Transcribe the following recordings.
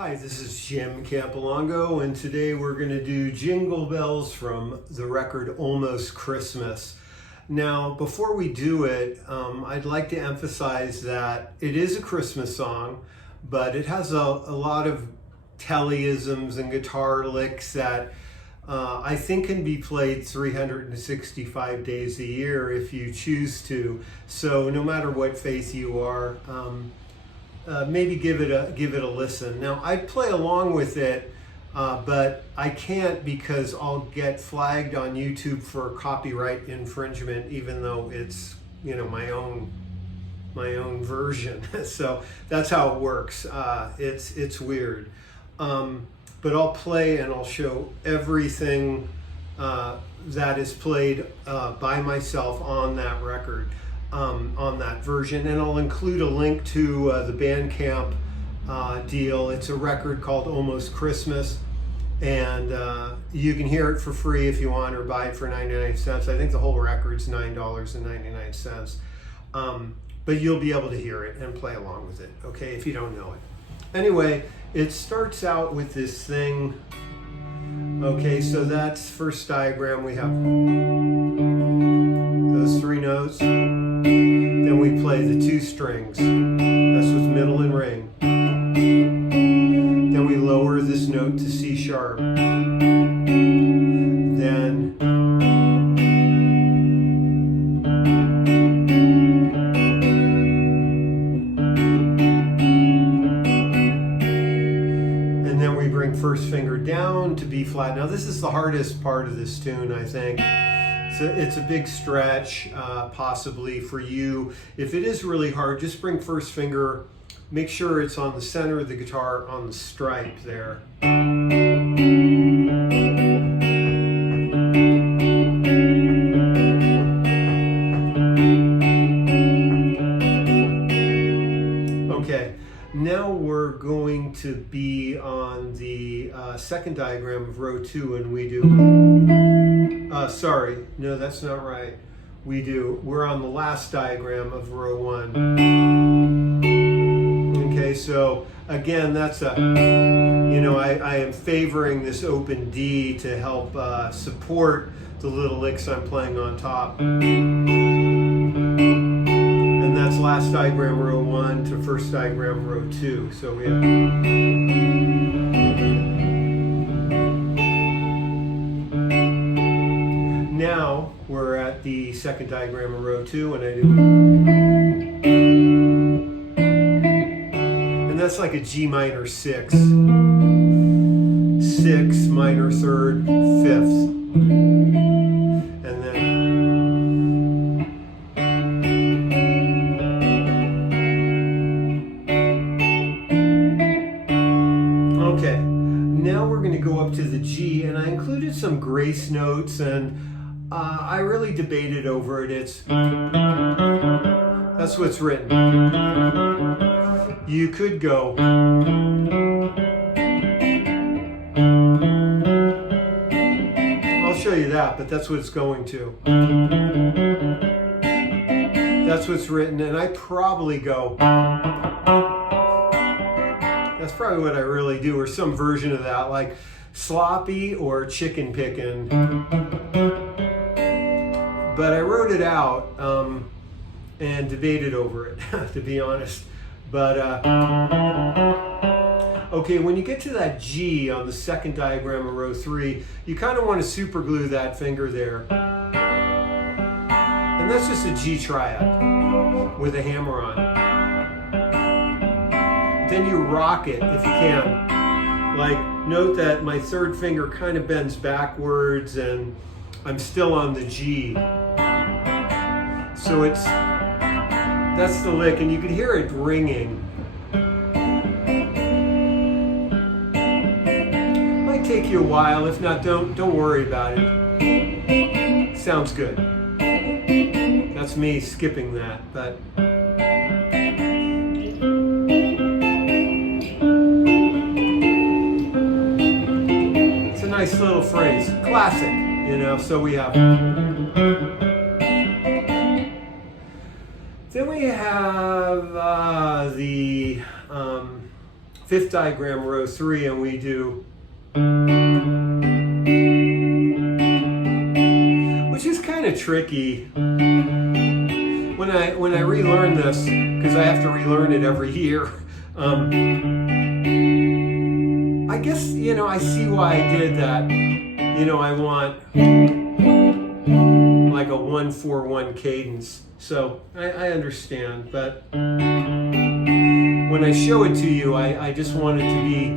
Hi, this is Jim Campilongo, and today we're going to do Jingle Bells from the record Almost Christmas. Now, before we do it, I'd like to emphasize that it is a Christmas song, but it has a lot of tellyisms and guitar licks that I think can be played 365 days a year if you choose to. So no matter what faith you are, maybe give it a listen. Now, I'd play along with it, but I can't because I'll get flagged on YouTube for copyright infringement, even though it's my own version. So that's how it works. It's weird, but I'll play and I'll show everything that is played by myself on that record. On that version, and I'll include a link to the BandCamp deal. It's a record called Almost Christmas, and you can hear it for free if you want, or buy it for 99 cents. I think the whole record's $9.99. But you'll be able to hear it and play along with it, okay, if you don't know it. Anyway, it starts out with this thing. Okay, so that's first diagram. We have those three notes. Then we play the two strings. That's what's middle and ring. Then we lower this note to C sharp. Then we bring first finger down to B flat. Now this is the hardest part of this tune, I think. So it's a big stretch, possibly for you. If it is really hard, just bring first finger, make sure it's on the center of the guitar on the stripe there. Okay, now we're going to be on the second diagram of row 2, and we do... sorry, no, that's not right. We're on the last diagram of row 1. Okay, so again, that's I am favoring this open D to help support the little licks I'm playing on top. And that's last diagram row 1 to first diagram row 2. So we have... Now we're at the second diagram of row 2, and I do, and that's like a G minor 6, 6 minor 3rd, 5th, and then okay. Now we're going to go up to the G, and I included some grace notes, and I really debated over it. That's what's written. You could go. I'll show you that, but that's what it's going to. That's what's written, and I probably go. That's probably what I really do, or some version of that, like sloppy or chicken picking. But I wrote it out and debated over it, to be honest. But, okay, when you get to that G on the second diagram of row 3, you kind of want to super glue that finger there. And that's just a G triad with a hammer on. Then you rock it if you can. Like, note that my third finger kind of bends backwards and I'm still on the G. So that's the lick, and you can hear it ringing. Might take you a while. If not, don't worry about it. Sounds good. That's me skipping that, but it's a nice little phrase. Classic, so we have... Then we have the fifth diagram, row 3, and we do, which is kind of tricky. When I relearn this, because I have to relearn it every year, I guess, you know, I see why I did that. You know, I want like a 1-4-1 cadence. So I understand, but when I show it to you, I just want it to be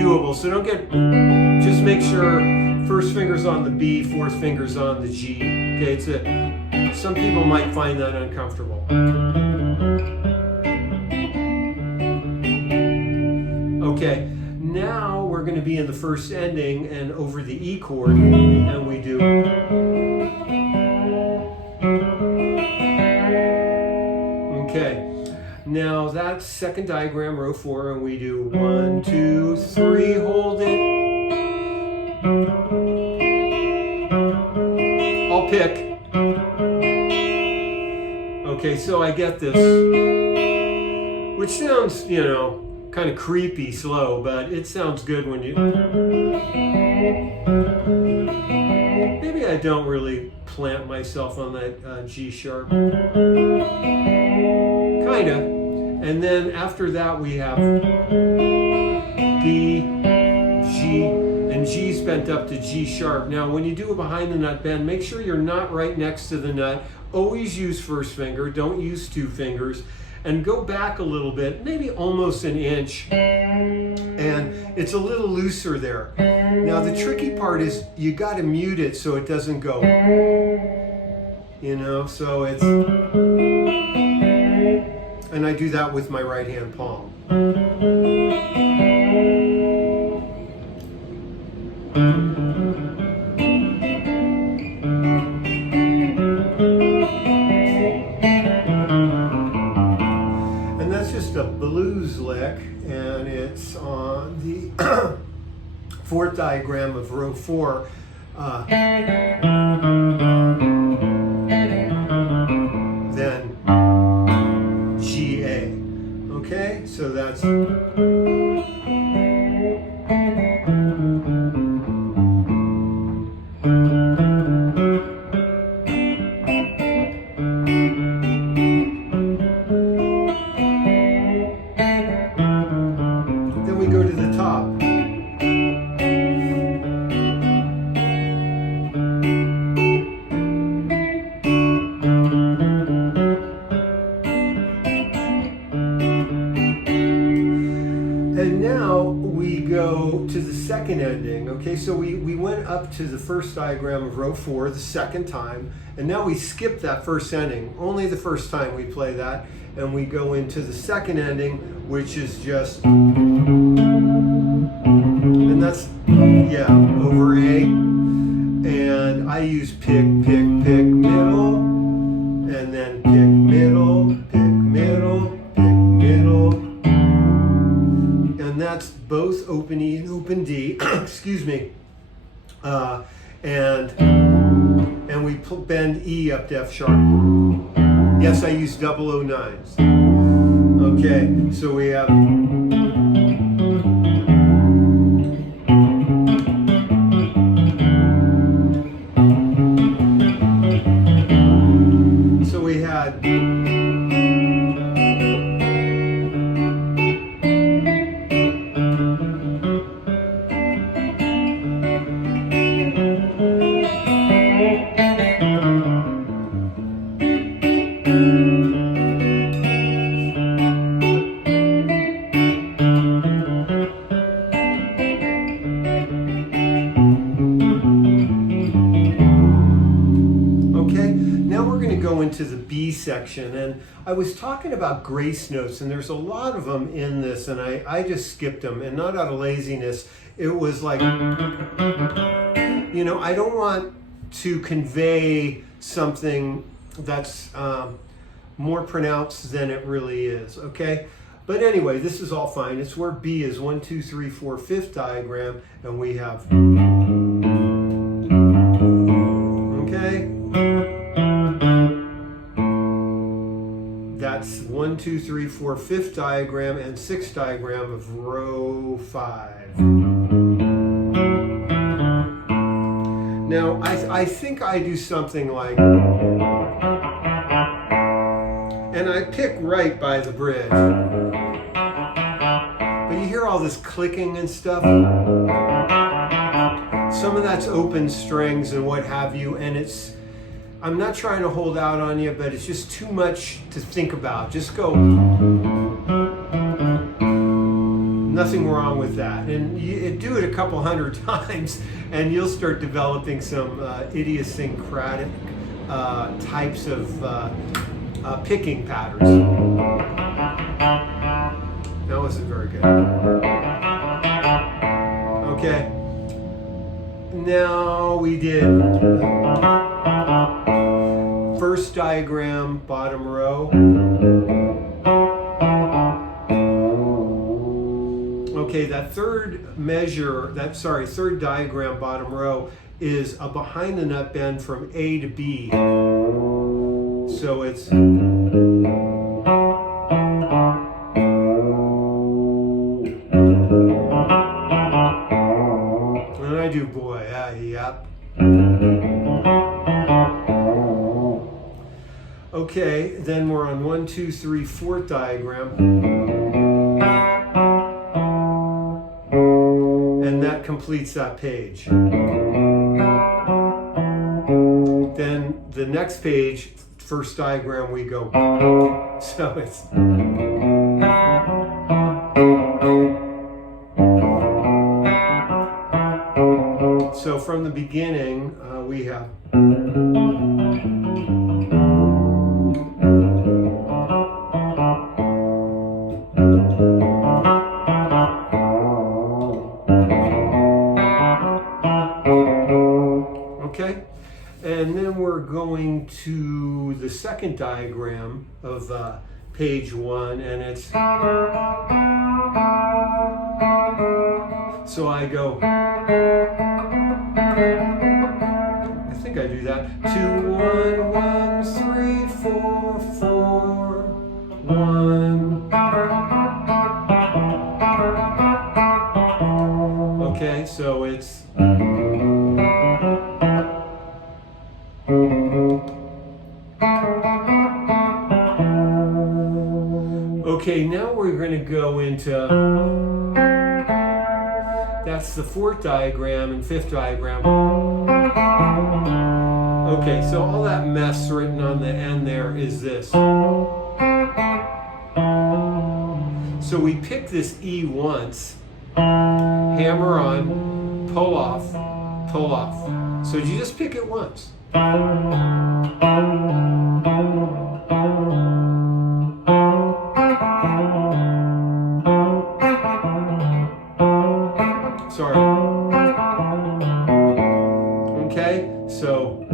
doable. So don't get, just make sure first finger's on the B, fourth finger's on the G. Okay, some people might find that uncomfortable. Okay, now we're going to be in the first ending and over the E chord, and we do. Okay, now that's second diagram, row 4, and we do 1, 2, 3, hold it. I'll pick. Okay, so I get this, which sounds, you know, kind of creepy slow, but it sounds good when you... Maybe I don't really plant myself on that G sharp. Kinda. And then after that we have B, G, and G's bent up to G sharp. Now when you do a behind the nut bend, make sure you're not right next to the nut. Always use first finger, don't use 2 fingers. And go back a little bit, maybe almost an inch, and it's a little looser there. Now the tricky part is you got to mute it so it doesn't go, you know, so it's, and I do that with my right hand palm. A blues lick, and it's on the fourth diagram of row 4. Then G-A. Okay, so that's... ending. Okay, so we went up to the first diagram of row 4 the second time, and now we skip that first ending. Only the first time we play that, and we go into the second ending, which is just, and that's, yeah, over A. And I use pick, pick, pick, middle, and then pick, middle, pick, middle, pick, middle. And that's both open E and open D, excuse me, and we bend E up to F sharp. Yes, I use 009s. Okay, so we have, so we had, into the B section, and I was talking about grace notes, and there's a lot of them in this, and I just skipped them, and not out of laziness. It was like, you know, I don't want to convey something that's more pronounced than it really is, okay? But anyway, this is all fine. It's where B is 1, 2, 3, 4, 5th diagram, and we have, okay? that's 1, 2, 3, 4, 5th diagram and 6th diagram of row 5. Now, I think I do something like, and I pick right by the bridge. But you hear all this clicking and stuff. Some of that's open strings and what have you, and I'm not trying to hold out on you, but it's just too much to think about. Just go. Nothing wrong with that. And you do it a couple hundred times, and you'll start developing some idiosyncratic types of picking patterns. That wasn't very good. Okay. Now we did first diagram, bottom row. Okay, that third diagram, bottom row, is a behind the nut bend from A to B. So it's, and I do boy, yep. Okay, then we're on 1, 2, 3, 4th diagram. And that completes that page. Then the next page, first diagram, we go. So it's. So from the beginning, we have. Okay, and then we're going to the second diagram of page 1, and it's, so I go, I think I do that, 2, 1, 1, 3, 4, 4, 1. Okay, so it's, okay, now we're going to go into, that's the 4th diagram and 5th diagram. Okay, so all that mess written on the end there is this. So we pick this E once, hammer on, pull off, pull off. So you just pick it once. Sorry. Okay, so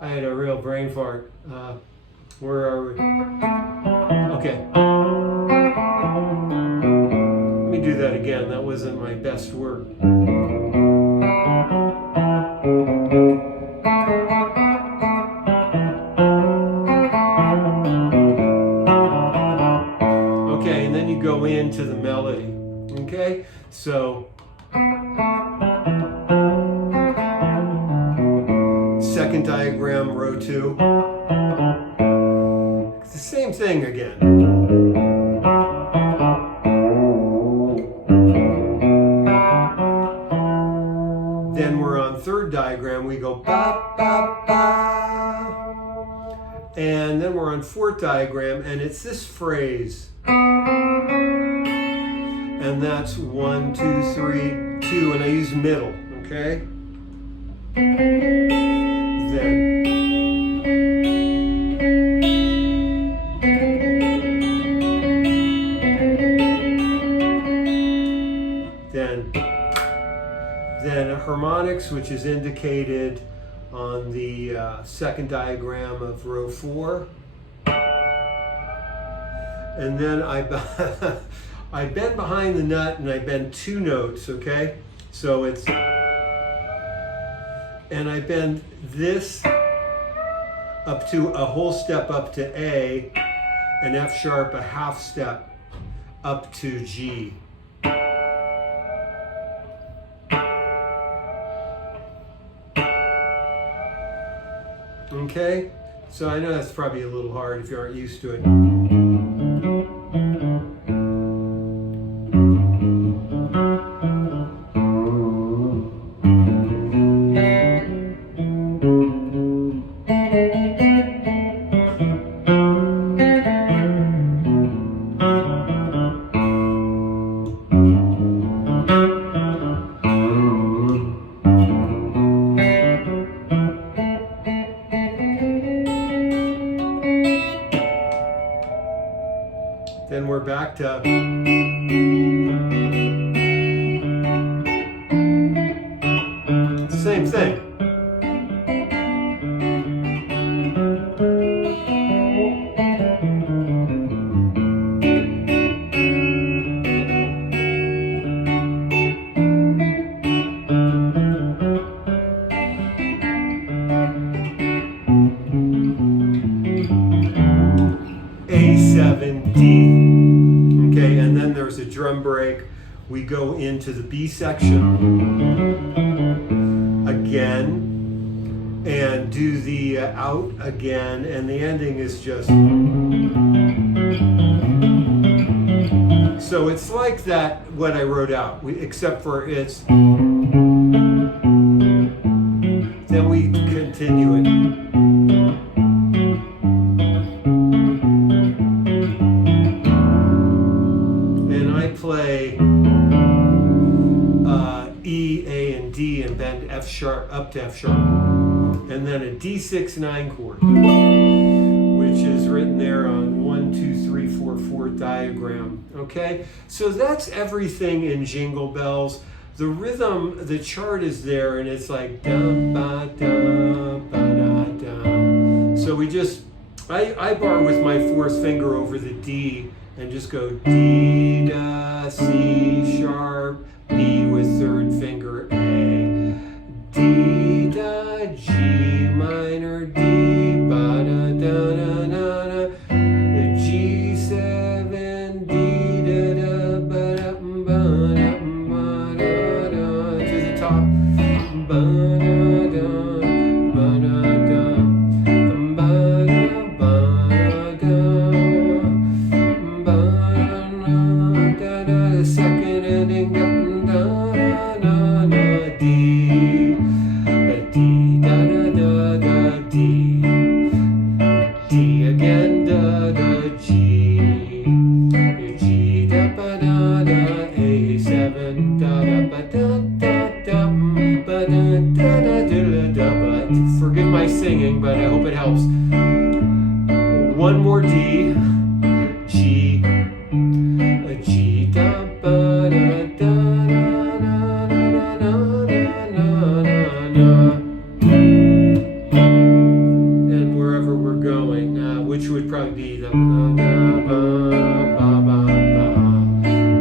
I had a real brain fart. Where are we? Okay. Let me do that again. That wasn't my best work. Okay, and then you go into the melody. Okay, so second diagram, row 2. It's the same thing again. Then we're on third diagram, we go ba, ba, ba. And then we're on 4th diagram, and it's this phrase. And that's 1, 2, 3, 2, and I use middle, okay? Then harmonics, which is indicated on the second diagram of row 4. And then I bend behind the nut and I bend 2 notes, okay? So it's, and I bend this up to a whole step up to A, and F sharp a half step up to G. Okay, so I know that's probably a little hard if you aren't used to it. Then we're back to same thing. A7, D. Okay, and then there's a drum break. We go into the B section again and do the out again, and the ending is just. So it's like that, what I wrote out, except for it's. Then we continue it. Play E, A, and D, and bend F sharp up to F sharp, and then a D6 9 chord, which is written there on 1, 2, 3, 4, 4 diagram. Okay, so that's everything in Jingle Bells. The rhythm, the chart is there, and it's like da ba da ba da da. So we just, I bar with my fourth finger over the D. And just go D, da, C sharp, B with third finger A, D, da, G minor, D, ba, da, da, da, da, da, G7, D, da, da, ba, da, ba, da, ba, da, da, to the top, ba, da, da, ba, da, da, ba, da, ba, da. The second ending, da da da da D, D da da da da D, D again da da G, G da ba da da A7 da da ba da da da ba da da da da da ba. Forgive my singing, but I hope it helps. One more D, G, G da ba da da da da da da da, and wherever we're going, which would probably be the ba ba ba ba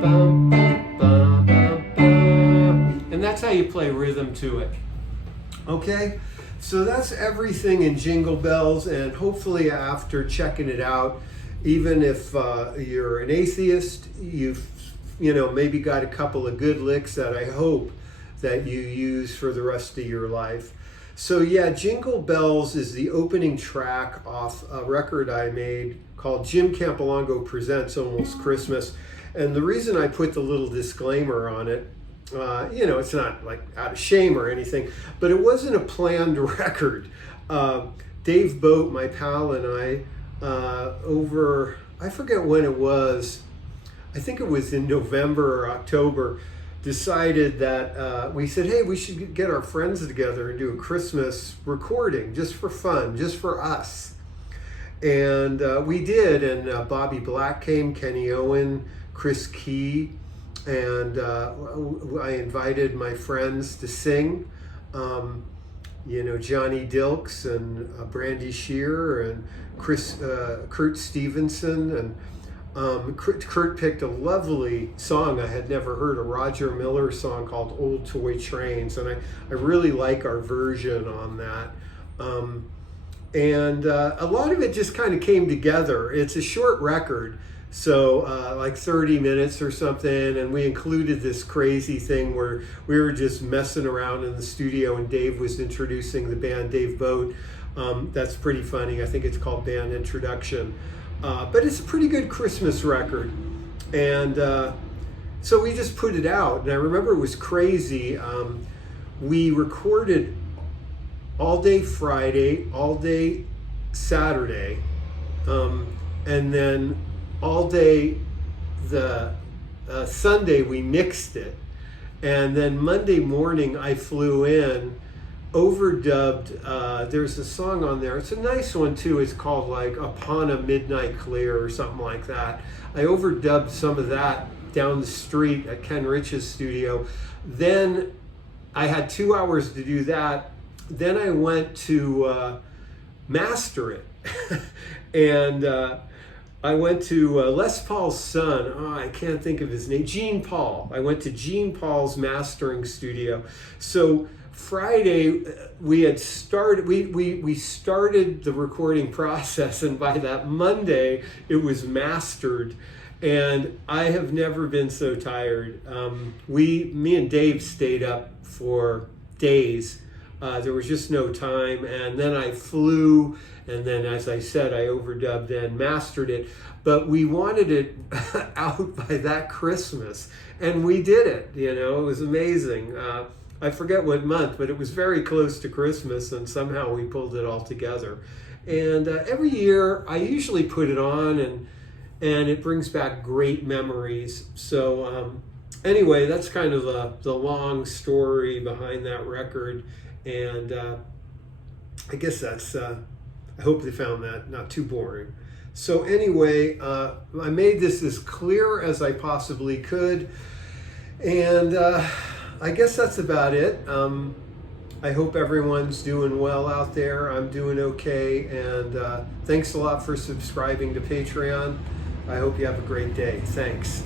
ba ba ba, and that's how you play rhythm to it. Okay, so that's everything in Jingle Bells, and hopefully after checking it out, even if you're an atheist, you've maybe got a couple of good licks that I hope that you use for the rest of your life. So yeah, Jingle Bells is the opening track off a record I made called Jim Campilongo Presents Almost Christmas. And the reason I put the little disclaimer on it, it's not like out of shame or anything, but it wasn't a planned record. Dave Boat, my pal, and I, I forget when it was, I think it was in November or October, decided that we said, hey, we should get our friends together and do a Christmas recording just for fun, just for us. And we did, and Bobby Black came, Kenny Owen, Chris Key, and I invited my friends to sing. Johnny Dilks and Brandy Shear and Kurt Stevenson, and Kurt picked a lovely song I had never heard, a Roger Miller song called Old Toy Trains, and I really like our version on that. And a lot of it just kind of came together. It's a short record, so like 30 minutes or something, and we included this crazy thing where we were just messing around in the studio and Dave was introducing the band, Dave Boat. That's pretty funny. I think it's called Band Introduction. But it's a pretty good Christmas record. And so we just put it out. And I remember it was crazy. We recorded all day Friday, all day Saturday, and then all day the Sunday we mixed it. And then Monday morning I flew in, overdubbed. There's a song on there. It's a nice one too. It's called like Upon a Midnight Clear or something like that. I overdubbed some of that down the street at Ken Rich's studio. Then I had 2 hours to do that. Then I went to master it. And I went to Les Paul's son. Oh, I can't think of his name. Gene Paul. I went to Gene Paul's mastering studio. So Friday we had started. We started the recording process, and by that Monday it was mastered. And I have never been so tired. Me and Dave stayed up for days. There was just no time, and then I flew, and then, as I said, I overdubbed and mastered it. But we wanted it out by that Christmas, and we did it. You know, it was amazing. I forget what month, but it was very close to Christmas, and somehow we pulled it all together. And every year, I usually put it on, and it brings back great memories. So anyway, that's kind of the long story behind that record. And I guess that's, I hope they found that not too boring. So anyway, I made this as clear as I possibly could. And I guess that's about it. I hope everyone's doing well out there. I'm doing okay. And thanks a lot for subscribing to Patreon. I hope you have a great day. Thanks.